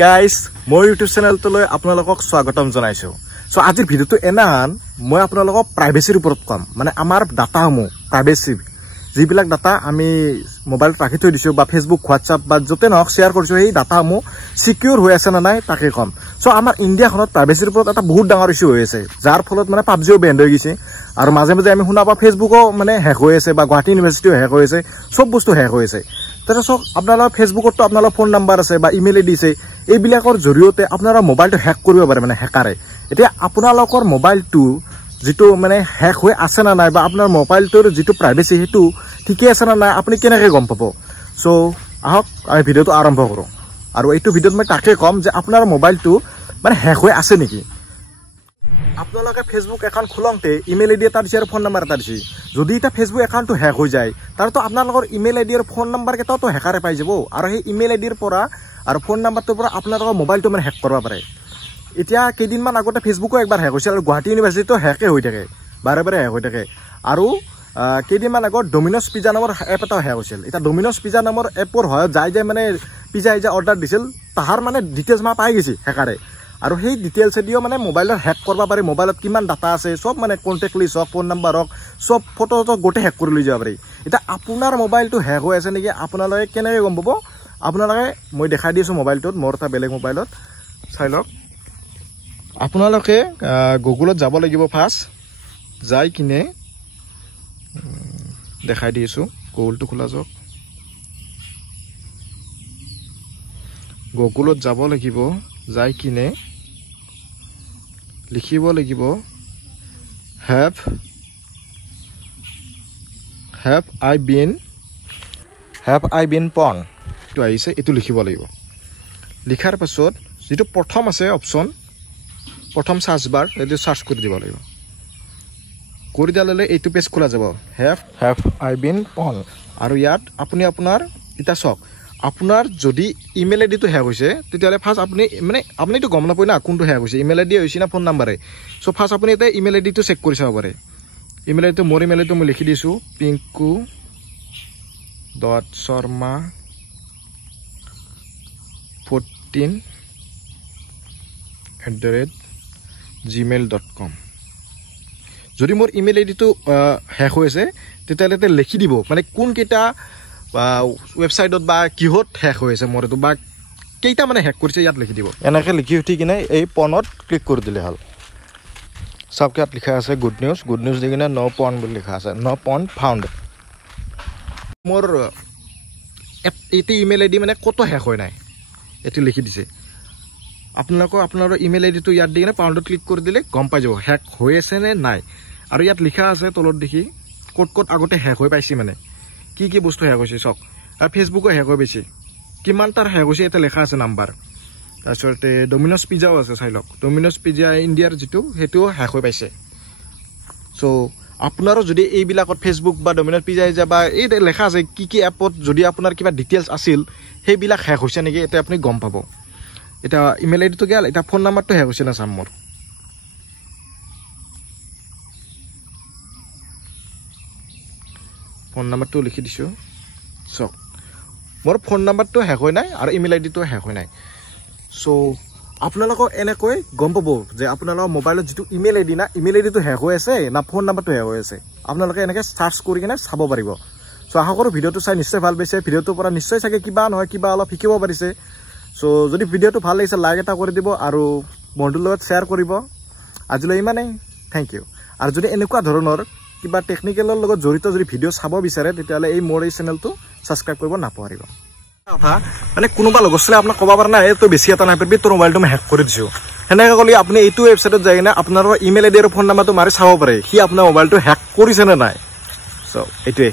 Guys, মোৰ YouTube চেনেলটোলৈ আপোনালোকক স্বাগতম জনাইছো। সো আজিৰ ভিডিওটো এনাহান মই আপোনালোকক প্ৰাইভেচিৰ ওপৰত কম। মানে আমাৰ ডাটাসমূহ প্ৰাইভেচি যিবিলাক ডাটা আমি মোবাইলত ৰাখি থৈ দিছো বা ফেসবুক হোৱাটসঅ্যাপ বা যতে নহক শেয়াৰ কৰিছো এই ডাটাসমূহ সিকিউৰ হৈ আছে না নাই তাকে কম। সো আমাৰ ইণ্ডিয়াখনত প্ৰাইভেচিৰ ওপৰত এটা বহুত ডাঙৰ ইস্যু হৈ আছে যাৰ ফলত মানে পাবজিও বেণ্ড হৈ গৈছে আৰু মাজে মাজে আমি শুনা পাওঁ ফেসবুকো মানে হ্যাক হৈ আছে বা গুৱাহাটী ইউনিভাৰ্চিটিও হ্যাক হৈ আছে সব বস্তু হ্যাক হৈ আছে। তাতে সব আপোনালোকৰ ফেসবুকত তো আপোনালোকৰ ফোন নাম্বাৰ আছে বা ইমেইল আইডি আছে এইবিলাকৰ জৰিয়তে আপোনাৰা মোবাইলটো হ্যাক কৰিব পাৰে মানে হ্যাকাৰে। এতিয়া আপোনালোকৰ মোবাইলটো যেটো মানে হ্যাক হৈ আছে না নাই বা আপোনাৰ মোবাইলটোৰ যেটো প্ৰাইভেচি হেতু ঠিকই আছে না নাই আপুনি কেনেকৈ গম পাব। সো আহক আমি ভিডিওটো আৰম্ভ কৰো আৰু এইটো ভিডিওত মই তাকে কম যে আপোনাৰ মোবাইলটো মানে হ্যাক হৈ আছে নেকি। আপোনালোকে ফেসবুক একাউন্ট খুলংতে ইমেইল আইডি এটা দিছে আৰু ফোন নাম্বাৰ এটা দিছে। যদি এটা ফেসবুক একাউন্টটো হ্যাক হৈ যায় তাৰতো আপোনালোকৰ ইমেইল আইডি আৰু ফোন নাম্বাৰ কেটাও তো হ্যাকাৰে পাই যাব আৰু সেই ইমেইল আইডিৰ পৰা আৰু ফোন নাম্বাৰটোৰ পৰা আপোনালোকৰ মোবাইলটো মানে হ্যাক কৰিব পাৰে। এতিয়া কেইদিনমান আগতে ফেসবুকো একবাৰ হ্যাক হৈছিল আৰু গুৱাহাটী ইউনিভাৰ্চিটিটো হ্যাকে হৈ থাকে বাৰে বাৰে হ্যাক হৈ থাকে। আৰু কেইদিনমান আগত ডমিনোজ পিজ্জা নামৰ এপ এটা হ্যাক হৈছিল। এটা ডমিনোজ পিজ্জা নামৰ এপৰ হয় যাই মানে পিজ্জা অৰ্ডাৰ দিছিল তাহাৰ মানে ডিটেইলছ মা পাই গৈছে হ্যাকাৰে আৰু সেই ডিটেইলছ দিও মানে মোবাইলত হ্যাক কৰিব পাৰে। মোবাইলত কিমান ডাটা আছে সব মানে কন্টেক্ট লিষ্ট হক ফোন নাম্বাৰ হক সব ফটো গোটে হ্যাক কৰি লৈ যাব পাৰি। এটা আপোনাৰ মোবাইলটো হ্যাক হৈ আছে নেকি আপোনালোকে কেনেকৈ গম পাব। আপোনালোকে মই দেখাই দিছো মোবাইলটোত মোৰ এটা বেলেগ মোবাইলত চাই লওক। আপোনালোকে গুগলত যাব লাগিব ফাৰ্স্ট যাই কিনে দেখাই দিছো গুগলটো খোলা যাওক। গুগলত যাব লাগিব যাই কিনে লিখিব লাগিব have I been porn তো আহিছে এটো লিখিব লাগিব। লিখাৰ পাছত যেটো প্ৰথম আছে অপচন প্ৰথম সাৰ্চ বাৰ এটো সাৰ্চ কৰি দিব লাগিব। কৰি দিলে এইটো পেজ খোলা যাব have I been porn আৰু ইয়াত আপুনি আপোনাৰ এটা চক আপোনাৰ যদি ইমেইল আইডিটো হ্যাক হৈছে তেতিয়ালে ফাৰ্স্ট আপুনি তো গম নাপায় না কোনটো হ্যাক হৈছে ইমেইল আইডি হৈছে না ফোন নাম্বাৰে। সো ফাৰ্স্ট আপুনি এটা ইমেইল আইডিটো চেক কৰি চাব পাৰে। ইমেইল আইডিটো মোৰ ইমেইল আইডিটো মই লিখি দিছো pinku.sarma14@gmail.com। যদি মোৰ ইমেইল আইডিটো হ্যাক হৈছে তেতিয়ালে লিখি দিব মানে কোন কেইটা ওয়েবসাইটত বা কিহত হ্যাক হৈছে মোৰ এটো বা কেইটা মানে হ্যাক কৰিছে ইয়াত লিখি দিব। এনেকে লিখি উঠি কিনে এই পনত ক্লিক কৰি দিলে হল। সবকে ইয়াত লিখা আছে গুড নিউজ দি কিনে নো পন বুলি লিখা আছে নো পন ফাউণ্ড। মোৰ এটি ইমেইল আইডি মানে কত হ্যাক হয় নাই এটি লিখি দিছে। আপোনালোকৰ আপোনাৰ ইমেইল আইডিটো ইয়াত দি কিনে পাউণ্ডত ক্লিক কৰি দিলে গম পাই যাব হ্যাক হৈ আছে নে নাই। আৰু ইয়াত লিখা আছে তলত দেখি ক'ত আগতে হ্যাক হৈ পাইছি মানে কি বস্তু হ্যাক হৈছে চক। আৰু ফেসবুকো হ্যাক হৈ পাইছে কিমান তাৰ হ্যাক হৈছে এটা লেখা আছে নাম্বাৰ। তাৰপিছতে ডমিনোজ পিজ্জাও আছে চাই লওক ডমিনোজ পিজ্জা ইণ্ডিয়াৰ যেটো হেতুও হ্যাক হৈ পাইছে। সো আপোনাৰো যদি এইবিলাকত ফেসবুক বা ডমিনোজ পিজ্জা বা এই লেখা আছে কি এপত যদি আপোনাৰ কিবা ডিটেইলছ আছিল সেইবিলাক হ্যাক হৈছে নেকি এটা আপুনি গম পাব। এটা ইমেইল আইডিটো গেল এটা ফোন নাম্বাৰটো হ্যাক হৈছে না চাম মোৰ। ফোন নাম্বাৰটো লিখি দিছো চক মোৰ ফোন নাম্বাৰটো হ্যাক হৈ নাই আৰু ইমেইল আইডিটো হ্যাক হৈ নাই। সো আপোনালোকক এনেকৈ গম পাব যে আপোনালোকৰ মোবাইলত যেটো ইমেইল আইডি না ইমেইল আইডিটো হ্যাক হৈ আছে না ফোন নাম্বাৰটো হ্যাক হৈ আছে আপোনালোকে এনেকৈ সাৰ্চ কৰি কিনে চাব পাৰিব। সো আশা কৰোঁ ভিডিওটো চাই নিশ্চয় ভাল পাইছে। ভিডিওটোৰ পৰা নিশ্চয় চাগে কিবা নহয় কিবা অলপ শিকিব পাৰিছে। সো যদি ভিডিওটো ভাল লাগিছে লাইক এটা কৰি দিব আৰু বন্ধুৰ লগত শ্বেয়াৰ কৰিব। আজিলৈ ইমানেই থ্যাংক ইউ। আৰু যদি এনেকুৱা ধৰণৰ কিবা টেকনিকেলৰ লগত জড়িত যদি ভিডিও চাব বিচাৰে তেতিয়ালে এই মোৰ এই চেনেলটো সাবস্ক্ৰাইব কৰিব নাপাহৰিব। কথা মানে কোনোবা লগছলে আপোনাক ক'ব পাৰা নাই তো বেছি এটা নাই পাৰবি তোৰ মোবাইলটো মই হ্যাক কৰি দিছো হেনেকা ক'লে আপুনি এইটো ওয়েবসাইটত যাই কিনে আপোনাৰ ইমেইল আইডি আৰু ফোন নাম্বাৰটো মাৰি চাব পাৰে সি আপোনাৰ মোবাইলটো হ্যাক কৰিছে নে নাই। সো এইটোৱে।